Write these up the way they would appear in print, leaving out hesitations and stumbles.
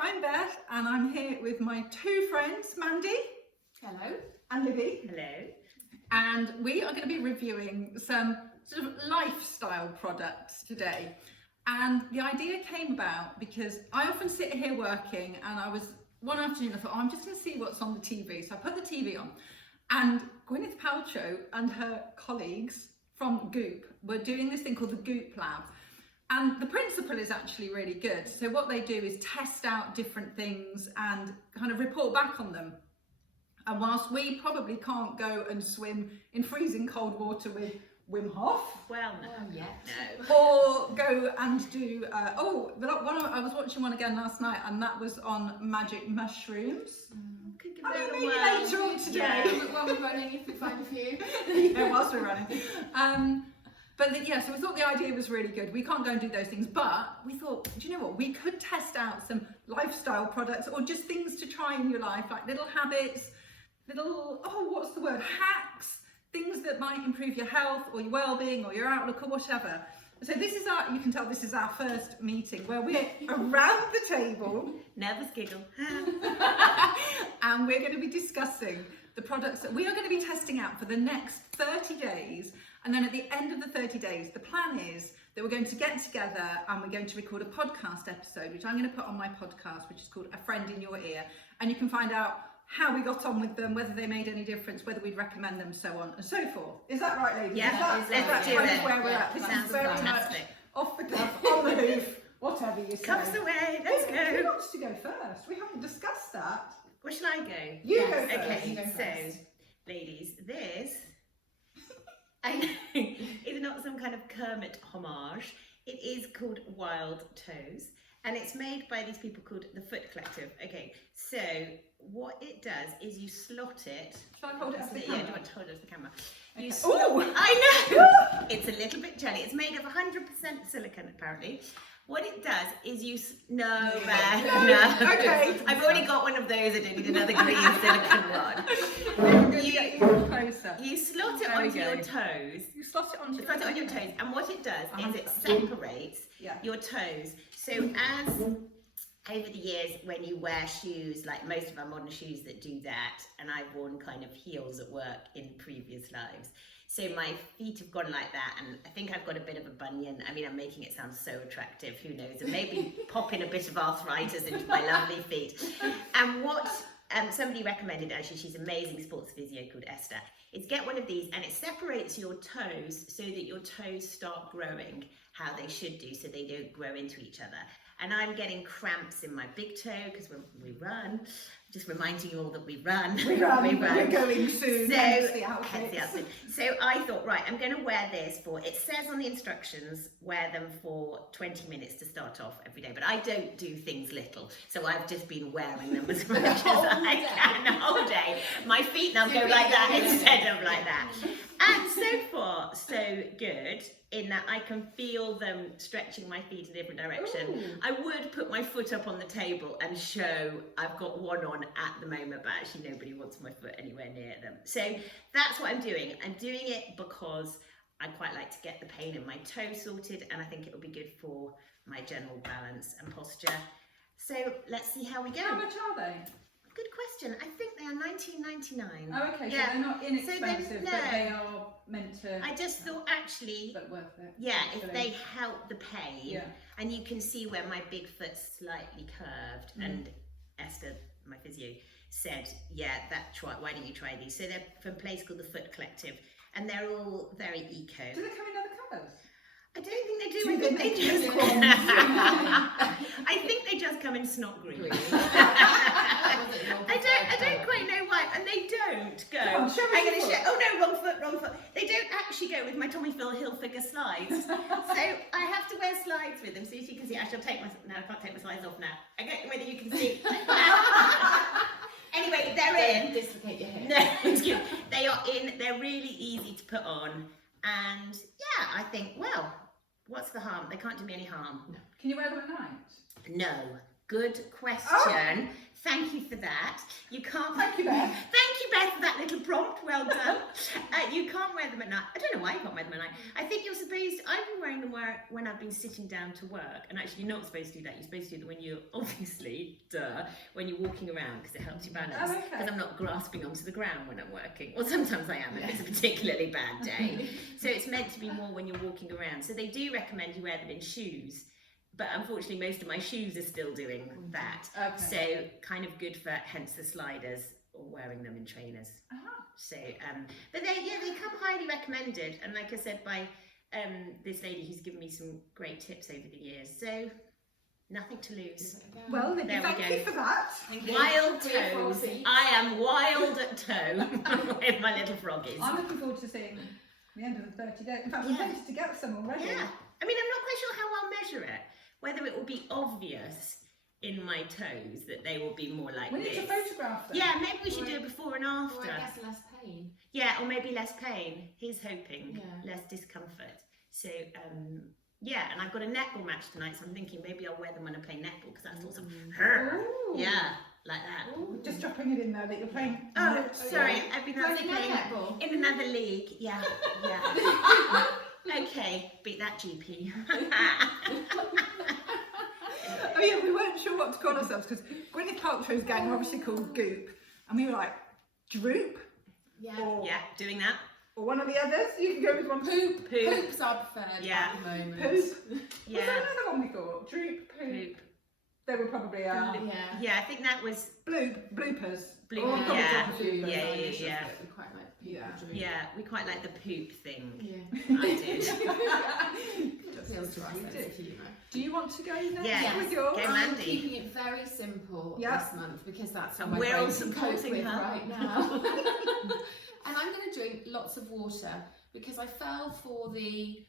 I'm Beth and I'm here with my two friends, Mandy. Hello. And Libby. Hello. And we are going to be reviewing some sort of lifestyle products today. And the idea came about because I often sit here working, and I was one afternoon, I thought, oh, I'm just going to see what's on the TV. So I put the TV on, and Gwyneth Paltrow and her colleagues from Goop were doing this thing called the Goop Lab. And the principle is actually really good. So what they do is test out different things and kind of report back on them. And whilst we probably can't go and swim in freezing cold water with Wim Hof, Well, no. No. or go and do, I was watching one again last night, and that was on magic mushrooms. Could give I that mean, a maybe whirl. later on today. Yeah. While we're running, if we find a few. Yeah, whilst we're running. So we thought the idea was really good. We can't go and do those things, but we thought, do you know what? We could test out some lifestyle products or just things to try in your life, like little habits, hacks, things that might improve your health or your well-being or your outlook or whatever. So you can tell this is our first meeting where we're around the table. Nervous giggle. And we're going to be discussing the products that we are going to be testing out for the next 30 days. And then at the end of the 30 days, the plan is that we're going to get together and we're going to record a podcast episode, which I'm going to put on my podcast, which is called A Friend in Your Ear. And you can find out how we got on with them, whether they made any difference, whether we'd recommend them, so on and so forth. Is that right, ladies? Yeah, That's do kind it. of where we're at. This Sounds is very fantastic. much off the cuff, on the hoof, whatever you say. Cups away, let's Who go. wants to go first? We haven't discussed that. Where should I go? You Yes, go first. Okay, you go so, first. ladies, this I know is not some kind of Kermit homage. It is called Wild Toes, and it's made by these people called the Foot Collective. Okay, so what it does is you slot it. Shall I hold it up to the Yeah, camera? do you want to hold it up to the camera? Okay. You slot, Ooh! I know! It's a little bit jelly. It's made of 100% silicone, apparently. What it does is no. Okay. I've already got one of those. I don't need another green silicone one. You get even closer. You slot it There we onto go. your toes. You slot it onto Slot it on your toes, and what it does is it 100%. separates Yeah. your toes. So as over the years, when you wear shoes, like most of our modern shoes that do that, and I've worn kind of heels at work in previous lives. So my feet have gone like that, and I think I've got a bit of a bunion. I mean, I'm making it sound so attractive, who knows? And maybe popping a bit of arthritis into my lovely feet. And what somebody recommended, actually, she's an amazing sports physio called Esther, is get one of these, and it separates your toes so that your toes start growing how they should do, so they don't grow into each other. And I'm getting cramps in my big toe because we run. Just reminding you all that we run. We're going soon. So, hence the hence the outfits. outfit. So I thought, right, I'm going to wear this for, it says on the instructions, wear them for 20 minutes to start off every day. But I don't do things little. So I've just been wearing them as much as I can the whole day. My feet now go like that instead of like that. And so far, so good, in that I can feel them stretching my feet in a different direction. Ooh. I would put my foot up on the table and show I've got one on at the moment, but actually nobody wants my foot anywhere near them. So that's what I'm doing. I'm doing it because I quite like to get the pain in my toe sorted, and I think it'll be good for my general balance and posture. So let's see how we go. How much are they? Good question. I think they are $19.99. Oh, okay. Yeah. So they're not inexpensive, no. but they are meant to. I just thought actually, But worth it. yeah, if actually. they help the pain, Yeah. and you can see where my big foot's slightly curved, and Esther, my physio, said, yeah, why don't you try these? So they're from a place called the Foot Collective, and they're all very eco. Do they come in other colours? I don't think they do. Do I think they they make just. unicorns? I think they just come in snot green. Green. I don't quite know why, and they don't go. Come on, show me I'm your going to foot. show. Oh no, wrong foot. They don't actually go with my Tommy Hilfiger slides. So I have to wear slides with them. So as you can see, I shall take my. No, I can't take my slides off now. I don't know whether you can see. Anyway, they're in. Dislocate your hair. No, excuse me. They are in. They're really easy to put on, and yeah, I think, well, what's the harm? They can't do me any harm. Can you wear them at night? No, Good question. Thank you for that. You can't. Thank you, Beth. Thank you, Beth, for that little prompt. Well done. You can't wear them at night. I don't know why you can't wear them at night. I think you're supposed. I've been wearing them when I've been sitting down to work, and actually you're not supposed to do that. You're supposed to do them when you're obviously, when you're walking around because it helps you balance. Oh, okay. Because I'm not grasping onto the ground when I'm working, or sometimes I am if it's a particularly bad day. So it's meant to be more when you're walking around. So they do recommend you wear them in shoes. But unfortunately, most of my shoes are still doing that. Okay. So kind of good for, hence the sliders, or wearing them in trainers. So, but they come highly recommended. And like I said, by this lady who's given me some great tips over the years. So nothing to lose. Well, There we thank go. you for that. Wild Three or four toes. seats. I am wild at toe with my little froggies. I'm looking forward to seeing the end of the 30 days. In fact, we're tempted to get some already. Yeah. I mean, I'm not quite sure how I'll measure it. Whether it will be obvious in my toes that they will be more like We need this. to photograph them. Yeah, maybe we should do a before and Or after. I guess less pain. Yeah, or maybe less pain. He's hoping Yeah. less discomfort. So, yeah, and I've got a netball match tonight, so I'm thinking maybe I'll wear them when I play netball because that's lots of Ooh. yeah, like that. Ooh. Just dropping it in there that you're playing. Oh, sorry, I've been Playing playing netball. in another league. Yeah, yeah. Okay, beat that GP. Oh yeah, we weren't sure what to call ourselves because Gwyneth Paltrow's gang are obviously called Goop, and we were like Droop Yeah. or Yeah, doing that. or one of the others. You can go with one. Poop. Poop. Poop's our preferred Yeah. at the moment. Poop. Was there Yeah, another one we thought? Droop, poop. poop. They were probably Yeah. Yeah, I think that was bloopers. Bloopers, Or probably yeah. droppers, bloopers. Yeah, yeah, yeah. We quite like poop. Yeah. and drink. yeah. We quite like the poop thing. Yeah. I did. Appeals to our We sense did. of humour. Do you want to go next Yeah. with yours? Go, I'm Mandy. keeping it very simple Yeah. this month because that's And what my we're all brain can cope supporting with her. right now. And I'm going to drink lots of water because I fell for the.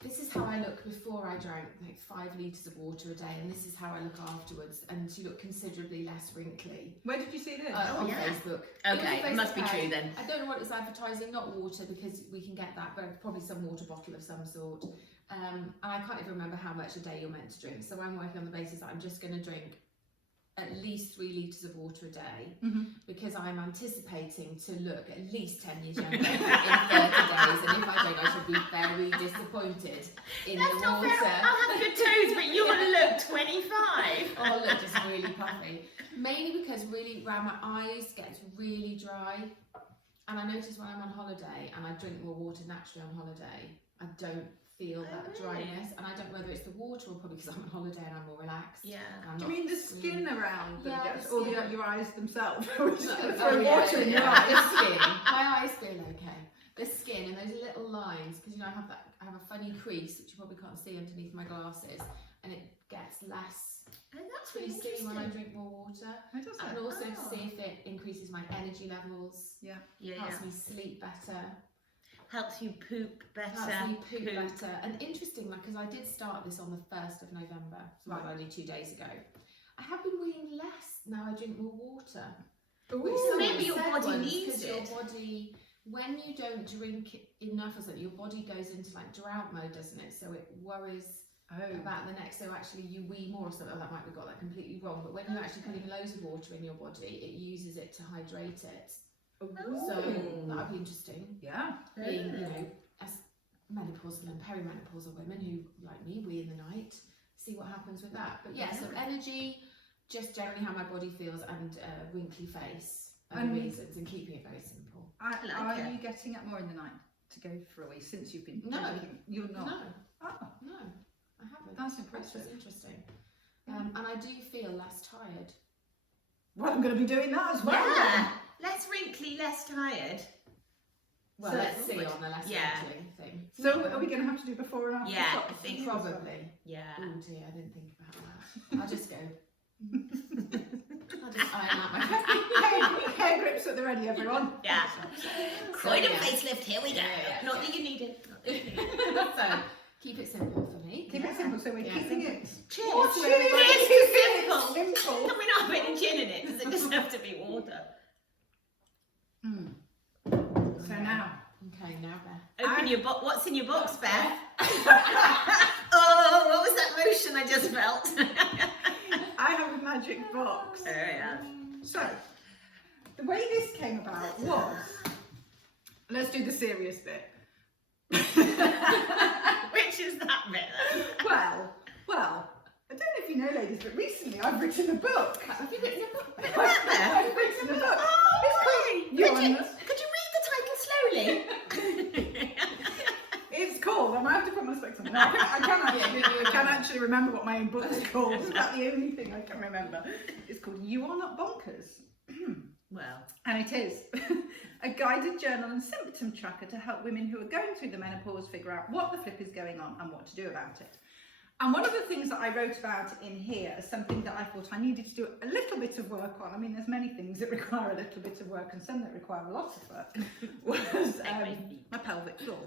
This is how I look before I drank like 5 litres of water a day, and this is how I look afterwards, and you look considerably less wrinkly. Where did you see this? On yeah. Facebook. Okay, was a it must be Facebook true ad. then. I don't know what it's advertising, not water because we can get that, but probably some water bottle of some sort. And I can't even remember how much a day you're meant to drink. So I'm working on the basis that I'm just going to drink at least 3 litres of water a day because I'm anticipating to look at least 10 years younger in 30 days. And if I don't, I should be very disappointed in That's the not water. fair. I'll have good toes, but you're going to look 25. Oh, look, just really puffy. Mainly because really around my eyes gets really dry. And I notice when I'm on holiday and I drink more water naturally on holiday, I don't feel that dryness. And I don't know whether it's the water or probably because I'm on holiday and I'm more relaxed. Yeah. And I'm Do you not mean the really- skin around them Yeah, gets, the or skin. your eyes themselves? We're just going to Oh, throw yeah, water in your yeah, eyes. the skin. My eyes feel okay. The skin and those little lines, because I have a funny crease which you probably can't see underneath my glasses, and it gets less Oh, that's creasy when I drink more water. How does And that? also to Oh. see if it increases my energy levels, Yeah, helps yeah. me sleep better, Helps you poop better. helps me poop better. And interesting, because I did start this on the 1st of November, so Right. only 2 days ago. I have been weeing less now I drink more water. Ooh. Which So someone maybe your said body once, needs 'cause it. Your body, when you don't drink enough or something, your body goes into like drought mode, doesn't it? So it worries about the next. So actually, you wee more or something. That might have got that completely wrong. But when you're actually putting loads of water in your body, it uses it to hydrate it. So that would be interesting. Yeah. Being, you know, as menopausal and perimenopausal women who, like me, wee in the night, see what happens with that. But yeah, so energy, just generally how my body feels, and wrinkly face are the reasons, and keeping it very simple. Are you getting up more in the night to go for a wee since you've been No. drinking? You're not? No, Oh, no, I haven't. that's Which impressive. is interesting. And I do feel less tired. Well, I'm going to be doing that as well. Yeah. Less wrinkly, less tired. Well, So- let's see on the less Yeah. wrinkling thing. So are we going to have to do before and after? Yeah, shots? I think Probably. Yeah. Oh dear, I didn't think about that. I'll just go. I'll just iron out my hair grips at the ready, everyone. Yeah. So, Croydon yeah. facelift, here we go. Yeah. Not that you need it. Not that you need it. So keep it simple for me. Keep it simple, so we're Yeah, keeping simple. it. Cheers. Water, Cheers everybody. to Keep it simple. simple. Can we not put any gin in it? Does it just have to be water? So now, Okay, now Beth. Open your box. What's in your box, Beth? Oh, Oh, what was that motion I just felt? I have a magic box. Oh, yeah. So, the way this came about was, let's do the serious bit. Which is that bit? Well, I don't know if you know, ladies, but recently I've written a book. Have you written a book? I've written a book. Oh, really? Uranus. Could you read the title slowly? It's called, I might have to put my specs on. No, I can actually remember what my own book is called. It's about the only thing I can remember. It's called You Are Not Bonkers. Well, And it is a guided journal and symptom tracker to help women who are going through the menopause figure out what the flip is going on and what to do about it. And one of the things that I wrote about in here is something that I thought I needed to do a little bit of work on. I mean, there's many things that require a little bit of work and some that require a lot of work. Was my pelvic floors.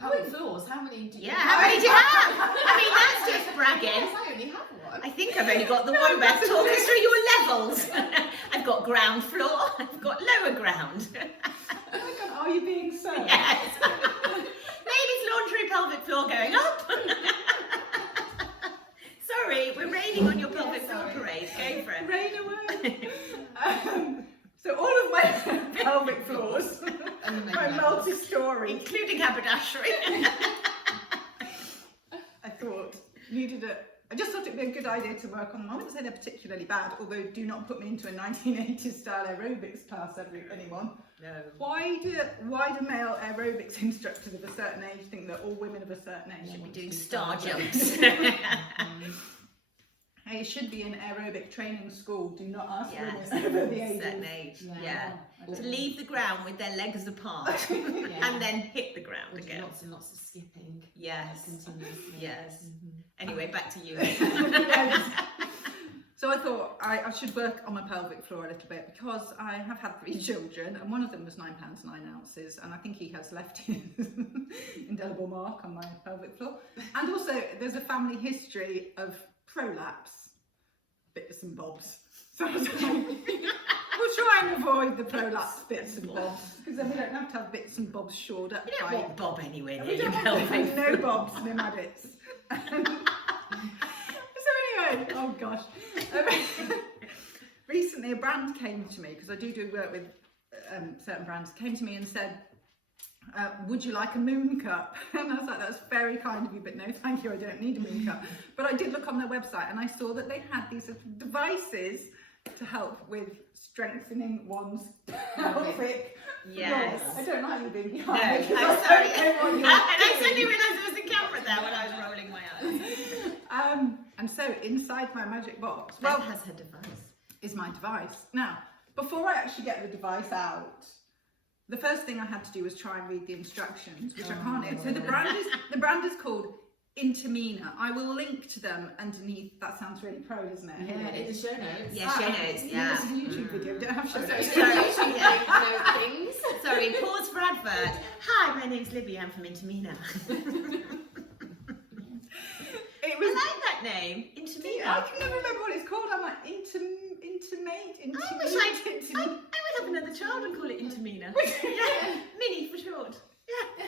Pelvic floors, how many do you how many do you have? I mean, that's just bragging. Yes, I only have one. I think I've only got the one, Beth. Talk us through your levels. I've got ground floor, I've got lower ground. Oh my God, are you being served? Yes. Ladies' laundry pelvic floor going up. Sorry, we're raining on your pelvic floor parade. Go for it. Rain away. So all of my pelvic floors, my multi-story, Including haberdashery. I thought needed I just thought it'd be a good idea to work on them. I wouldn't say they're particularly bad, although do not put me into a 1980s style aerobics class, anyone. No. Why do male aerobics instructors of a certain age think that all women of a certain age Should be want to doing do star jumps. Hey, it should be an aerobic training school. Do not ask Yes, women over the age. certain age. Yeah. To leave the ground with their legs apart and then hit the ground We'll do again. lots and lots of skipping. Yes. Continuously. Yes. Anyway, back to you. So I thought I should work on my pelvic floor a little bit because I have had 3 children and one of them was £9 9 ounces and I think he has left his indelible mark on my pelvic floor. And also there's a family history of prolapse, bits and bobs. So I was like, we'll try and avoid the prolapse bits and bobs because then we don't have to have bits and bobs shored up You don't tight. want Bob anywhere We near your don't want pelvic. no bobs, no maddits. So anyway, oh gosh. Recently a brand came to me, because I do work with certain brands, came to me and said, would you like a moon cup? And I was like, that's very kind of you, but no thank you, I don't need a moon cup. But I did look on their website and I saw that they had these devices to help with strengthening one's pelvic. Yes. I don't like you being No, behind. I'm sorry. And I suddenly realised there was a camera there when I was rolling my eyes. And so inside my magic box, Beth has her device. is my device. Now, before I actually get the device out, the first thing I had to do was try and read the instructions, which I can't read. So the brand is called Intermina. I will link to them underneath. That sounds really pro, doesn't it? Yeah, in the show notes. Yeah, show notes. Yeah. It's a YouTube video. We don't have show notes. Sorry, yeah, things. Sorry, pause for advert. Hi, my name's Libby. I'm from Intermina. It was. I like that name, Intermina. I can never remember what it's called. I'm like intimate. I would have another child and call it Intermina. Yeah, Minnie for short. Yeah.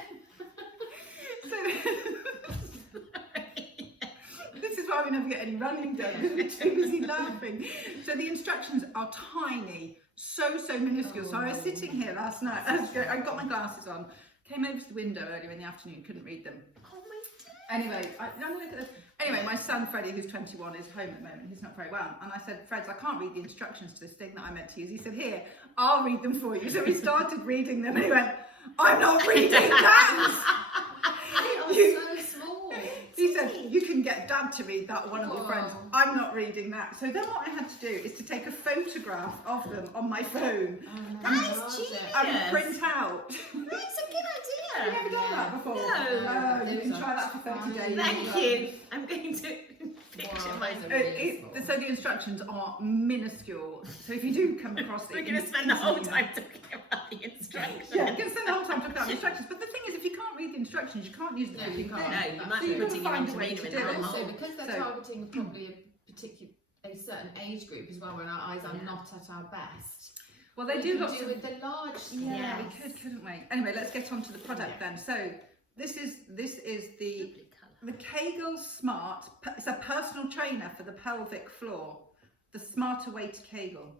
This is why we never get any running done. We're too busy laughing. So the instructions are tiny, so minuscule. So I was sitting here last night. I got my glasses on, came over to the window earlier in the afternoon, couldn't read them. Oh my God. Anyway, I'm look at this. Anyway, my son Freddie, who's 21, is home at the moment. He's not very well. And I said, Freds, I can't read the instructions to this thing that I meant to use. He said, here, I'll read them for you. So he started reading them and he went, I'm not reading that. They are so small. He said, you can get Dad to read that, one of your friends. I'm not reading that. So then what I had to do is to take a photograph of them on my phone That is genius. and print out. That's a good Have you idea. ever done that before? No. Oh, you can try that for 30 days. Thank you. I'm going to picture myself. So the instructions are minuscule. So if you do come across it, We're going to spend the whole time talking about the instructions. Yeah, you're going to spend the whole time talking about the instructions. But the thing is, if you can't read the instructions, you can't use the No, you thing. can't. No, you might So be you've got to putting your find a way to Intermina do in the it. Also, hole. because they're targeting probably a certain age group as well, when our eyes are not at our best. Well, they We do could lots do of... with the large things. Yeah, we could, couldn't we? Anyway, let's get on to the product then. So this is the Lovely colour. the Kegel Smart, it's a personal trainer for the pelvic floor. The smarter way to Kegel.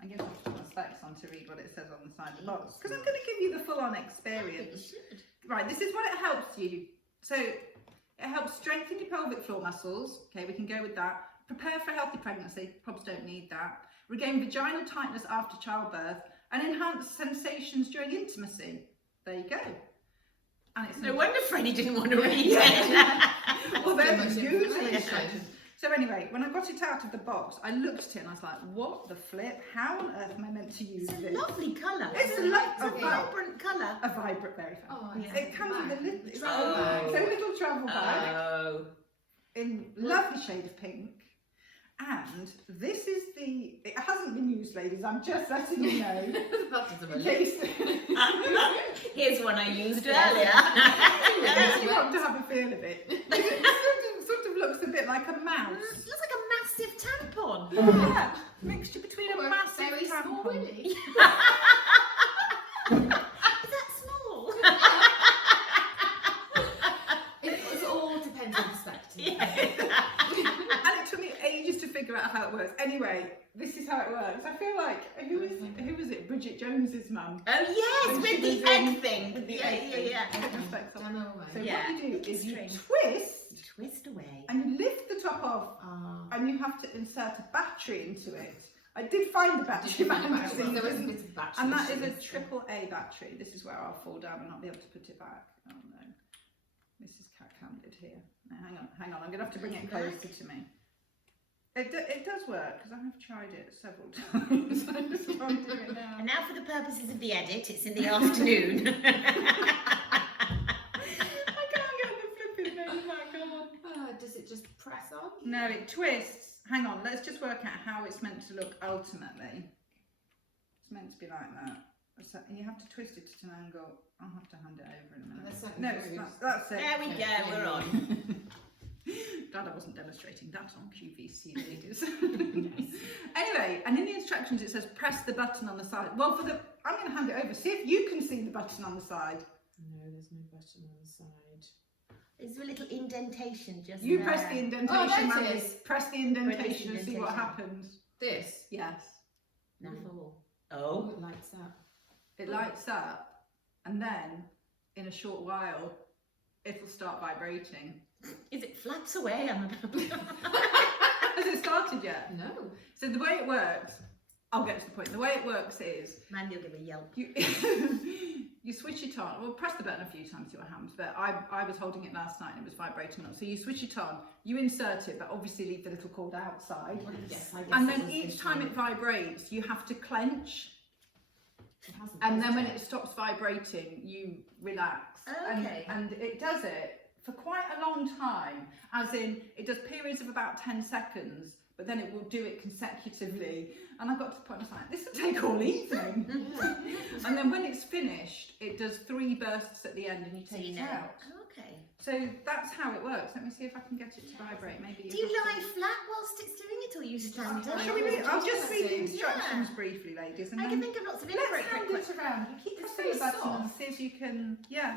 I'm going to have to put my specs on to read what it says on the side of the box, because I'm going to give you the full-on experience. Right, this is what it helps you. So it helps strengthen your pelvic floor muscles. Okay, we can go with that. Prepare for a healthy pregnancy. Probs don't need that. Regain vaginal tightness after childbirth and enhance sensations during intimacy. There you go. And it's no wonder Freddie didn't want to read it. Well, there's usually instructions. So anyway, when I got it out of the box, I looked at it and I was like, what the flip? How on earth am I meant to use It's a this? lovely colour. It's a vibrant colour. A vibrant, very fun. Oh, yeah. It comes with a little, it's travel bag. a little travel bag Oh. in lovely shade of pink. And this is it hasn't been used, ladies, I'm just letting you know. In case Here's one I used you earlier. want to have a feel of it. It sort of looks a bit like a mouse. It looks like a massive tampon. Yeah, mixture between a Or a massive very small tampon. willy. Is that small? It all depends on perspective. And it took me ages to figure out how it works. Anyway, this is how it works. I feel like who was it? Bridget Jones's mum. Oh yes, When with she the was egg in- thing. With the yeah. egg. Demo away. So Yeah. what you do is you String. twist Twist away. and you lift the top off and you have to insert a battery into it. I did find the battery, There was a magazine, bit of battery. and that is a issues. AAA battery. This is where I'll fall down and not be able to put it back. Oh no, this is cat-handed here. No, hang on, I'm going to have to bring it closer to me. It does work, because I have tried it several times. I just can't do it now. And now for the purposes of the edit, it's in the afternoon. I can't get the flipping thing back on. Does it just press on? No, it twists. Hang on, let's just work out how it's meant to look ultimately. It's meant to be like that. So you have to twist it at an angle. I'll have to hand it over in a minute. There's certain No, grooves. that's it. There we go, we're on. Glad I wasn't demonstrating that on QVC, ladies. Anyway, and in the instructions it says press the button on the side. Well, I'm going to hand it over. See if you can see the button on the side. No, there's no button on the side. There's a little indentation just You there. press the indentation, Oh, there it Mandy. is. Press the indentation and see what indentation. happens. This? Yes. Now fall. Oh, Oh. it lights up. It lights up, and then in a short while, it'll start vibrating. Is it flaps away? Has it started yet? No. So the way it works, I'll get to the point. The way it works is Mandy will give a yelp. you you switch it on. Well, press the button a few times, see what happens. But I was holding it last night and it was vibrating on. So you switch it on, you insert it, but obviously leave the little cord outside. Yes, I guess. And it then was each this time one. it vibrates, you have to clench. It hasn't And then pressed when it. it stops vibrating, you relax. Okay. And it does it for quite a long time, as in it does periods of about 10 seconds, but then it will do it consecutively. And I got to the point, I was like, this will take all evening. And then when it's finished, it does 3 bursts at the end and you So take you it know. out. Okay. So that's how it works. Let me see if I can get it to vibrate. Maybe. Do you lie flat whilst it's doing it, or you stand up? Shall we read it? I'll just read the Interesting. instructions Yeah. briefly, ladies. And I then can think of lots of let's inappropriate hand questions. it around. You keep It's pressing the very button and soft. see if you can. Yeah,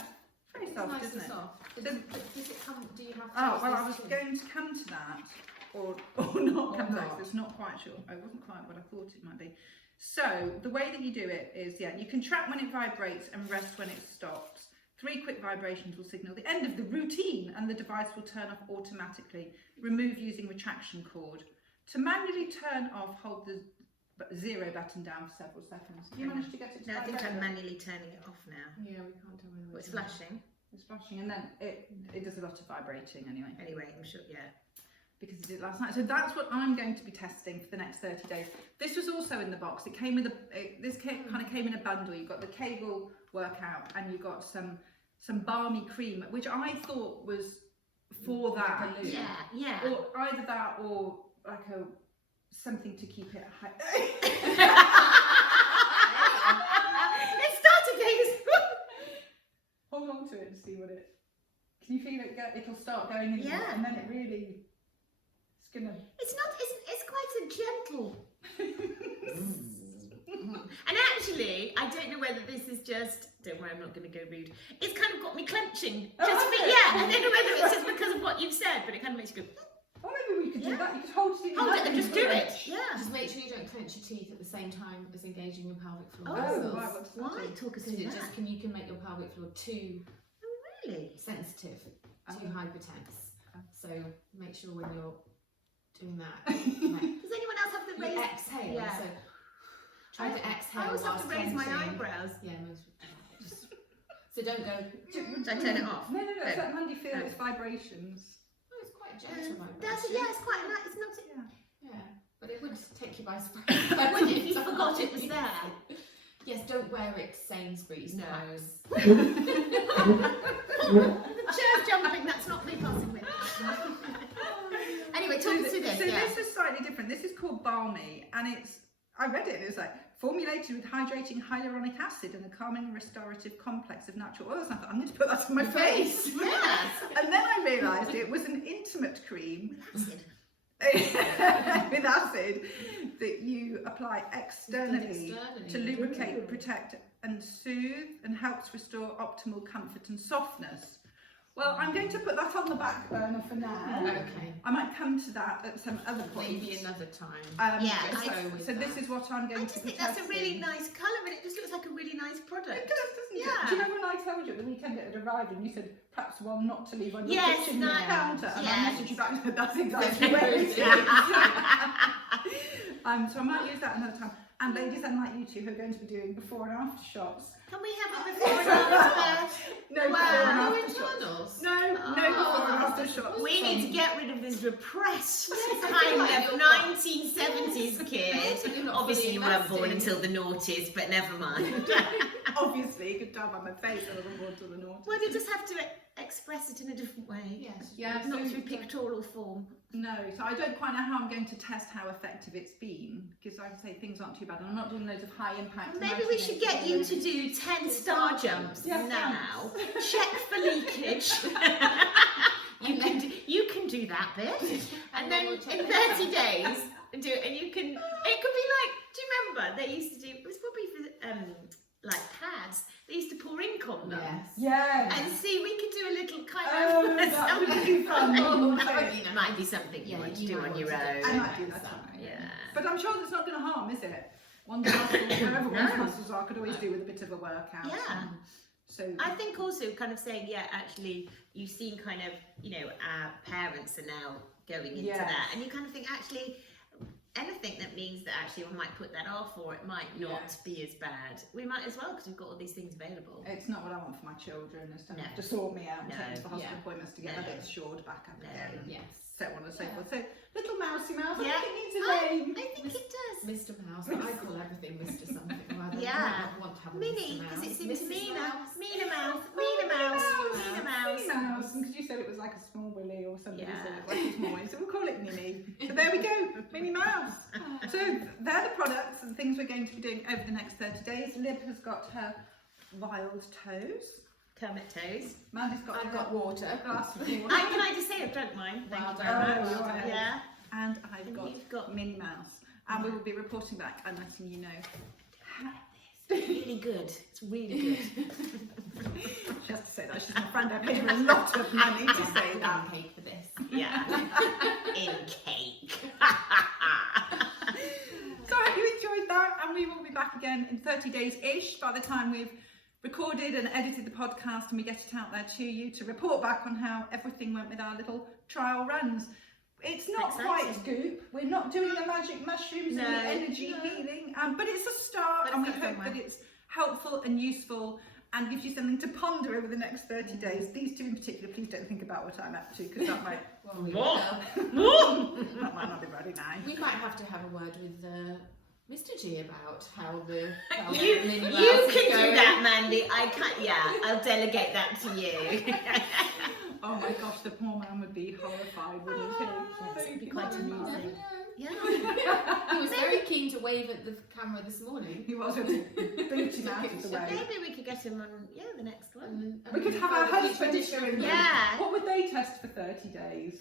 very It's soft, nice isn't and it? soft. But does it come? Do you have to? Oh use well, I this was thing? going to come to that, or not Or come to that. not. 'Cause it's not quite sure. I wasn't quite what I thought it might be. So the way that you do it is, yeah, you can track when it vibrates and rest when it stops. 3 quick vibrations will signal the end of the routine, and the device will turn off automatically. Remove using retraction cord. To manually turn off, hold the 0 button down for several seconds. You Okay. managed to get it to No, I think vibrate? I'm manually turning it off now. Yeah, we can't tell whether Oh, it's flashing. It's flashing, and then it does a lot of vibrating anyway. Anyway, I'm sure, yeah. Because I did it last night. So that's what I'm going to be testing for the next 30 days. This was also in the box. It came with kind of came in a bundle. You got the Kegel workout and you got some balmy cream, which I thought was for that. Like a loo. Yeah, yeah. Or either that or like something to keep it high. It started getting... Hold on to it and see what it. Can you feel it go? It'll start going in, Yeah. and then it really. It's gonna. It's not, it's quite a gentle... And actually, I don't know whether this is just, don't worry, I'm not going to go rude. It's kind of got me clenching. Oh, Just has for, it? yeah, I don't know whether it's just because of what you've said, but it kind of makes you go, Oh, maybe we could do Yeah. that. You could hold it in your hold it hand and just do it. Yeah. Just make sure you don't clench your teeth at the same time as engaging your pelvic floor Oh, muscles. right, what does that Why? do? Talk us Because through it that. just you can make your pelvic floor too Really? sensitive, too Oh. hypertense. So make sure when you're doing that, Does anyone else have the you raise? exhale. Yeah. So try to exhale. I always have to whilst raise my clenching. eyebrows. Yeah, most. So don't go. Should I turn it off? No, it's Oh. let Mandy feel Oh. its vibrations. Oh, it's quite gentle. That's it, yeah, it's quite nice. It's not. Yeah, but it would take you by surprise. Wouldn't it if you forgot it was there? Yes, don't wear it to Sainsbury's. No. perhaps. The chair's jumping. That's not me passing with. Anyway, talk us through this. So Yeah. this is slightly different. This is called Balmy, and I read it, and it was like, formulated with hydrating hyaluronic acid and a calming and restorative complex of natural oils. And I thought, I'm going to put that on my face. Yes. And then I realised it was an intimate cream Acid. with acid that you apply externally to lubricate, protect and soothe, and helps restore optimal comfort and softness. Well, I'm going to put that on the back burner for now. Okay. I might come to that at some other point. Maybe another time. Yeah, Just I- go with So this that. is what I'm I going just to be think that's a really testing. nice colour, and it just looks like a really nice It product. does, doesn't it? Yeah. Do you know when I told you at the weekend it had arrived and you said perhaps one not to leave on your Yes, kitchen that- counter, and I yes. messaged you back and said that's exactly where it is. So I might use that another time. And ladies, unlike you two who are going to be doing before and after shots. Can we have it before and after? No Wow. before and No after shots. internals. No before and Oh, after shots. We need to get rid of this repressed I kind feel like of you're 1970s kid. You're not Obviously, you fully weren't born investing. until the noughties, but never mind. Obviously, you could tell by my face I wasn't born to the north. Well, you just have to express it in a different way. Yes. Yeah, Not so- through pictorial form. No, so I don't quite know how I'm going to test how effective it's been, because like I say, things aren't too bad, and I'm not doing loads of high impact. Maybe we should get you to do 10 star jumps Yes, now. Check for leakage. You can do that bit, and then we'll check in that 30 days do it, and you can. It could be like. Do you remember they used to do? It was probably for like pads. They used to pour ink on them. Yes. Yes. And see, we could do a little kind Oh, of. that would be fun. Oh, wouldn't that it? would be, might be something you Yeah, want to you do might on want your to do own. it. I might do that. Yeah. But I'm sure that's not going to harm, is it? One's muscles, wherever one's muscles are, could always do with a bit of a workout. Yeah. So I think also kind of saying, yeah, actually, you've seen kind of, our parents are now going into Yes. that, and you kind of think, actually, anything that means that actually we might put that off, or it might not Yes. be as bad, we might as well, because we've got all these things available. it's not what I want for my children, is to No. have to sort me out and No. take them to hospital Yeah. appointments to get No. my bits shored back up No. again. Yes. So on and so Yeah. forth. So little mousy mouse, Yeah. I think it needs a I name. think it does. Mr. Mouse. I call everything Mr. something or other. Yeah. I want to have a Minnie, Mr. because Mouse. it's into Mrs. Mina. Mouse. Mina Mouse. Mina Mouse. Mina Mouse. Minnie Mouse, because you said it was like a small willy or somebody Yeah. said it was like a small one, so we'll call it Minnie. So there we go, Minnie Mouse. So they're the products and things we're going to be doing over the next 30 days. Lib has got her wild toes. Kermit toes. Mandy's got I've her got water. glass of water. Can I just say I've drunk mine? Thank you Well very done. much. Oh, you're right. Yeah. And I've And got you've got Minnie Mouse. And we will be reporting back and letting you know. It's really good. It's really good. She has to say that. She's my friend. I paid her a lot of money to say that. I'm paid for this. Yeah. In cake. So I hope you enjoyed that, and we will be back again in 30 days-ish by the time we've recorded and edited the podcast and we get it out there to you to report back on how everything went with our little trial runs. It's not quite Exciting. Goop. We're not doing the magic mushrooms No. and the energy healing, but it's a start, But and we it's hope somewhere. that it's helpful and useful and gives you something to ponder over the next 30 days. These two in particular, please don't think about what I'm up to, because that might Well, we What? will. that might not be ready now. We might have to have a word with Mr. G about how the You Minnie Mouse can is do going. that, Mandy. I can't. Yeah, I'll delegate that to you. Oh my gosh, the poor man would be horrified, wouldn't he? Yes, it'd be quite You never amusing. know. Yeah. He was very keen to wave at the camera this morning. He was going to boot him out of the way. Maybe we could get him on. Yeah, the next one. We could have our Oh, the husbands traditional- doing them. Yeah. What would they test for 30 days?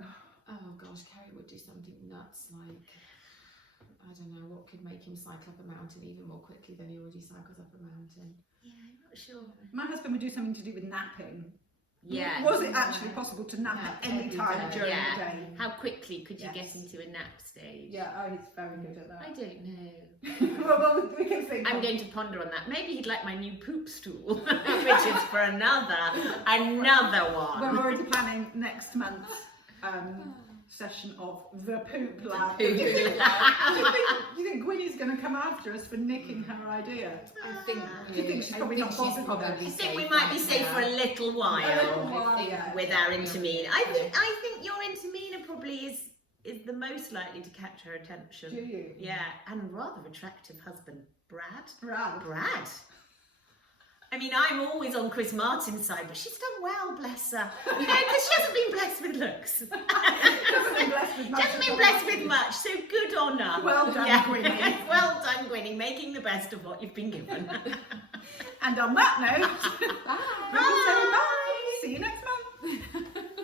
Oh gosh, Carrie would do something nuts like I don't know what could make him cycle up a mountain even more quickly than he already cycles up a mountain. Yeah, I'm not sure. My husband would do something to do with napping. Yeah. Was it actually possible to nap at any every time day. during Yeah. the day? How quickly could you Yes. get into a nap stage? Yeah, oh, he's very good at I that. don't know. Well, we can think. I'm going to ponder on that. Maybe he'd like my new poop stool, which is for another one. We're already planning next month's session of the poop lab. poop Do you think, lab. do you think Gwynny's going to come after us for nicking her idea? I think. Do you think she's probably not bothered with I us? think we might be safe for a little while Yeah. with our intermene. I think your intermener probably is the most likely to catch her attention. Do you? Yeah, and rather attractive husband, Brad. Brad. Brad. I mean, I'm always on Chris Martin's side, but she's done well, bless her. You know, because she hasn't been blessed with looks. Hasn't been blessed with much. She hasn't been blessed with much, so good on her. Well done, Gwynny. Well done, Gwynny, making the best of what you've been given. And on that note, Bye. we will say bye. See you next month.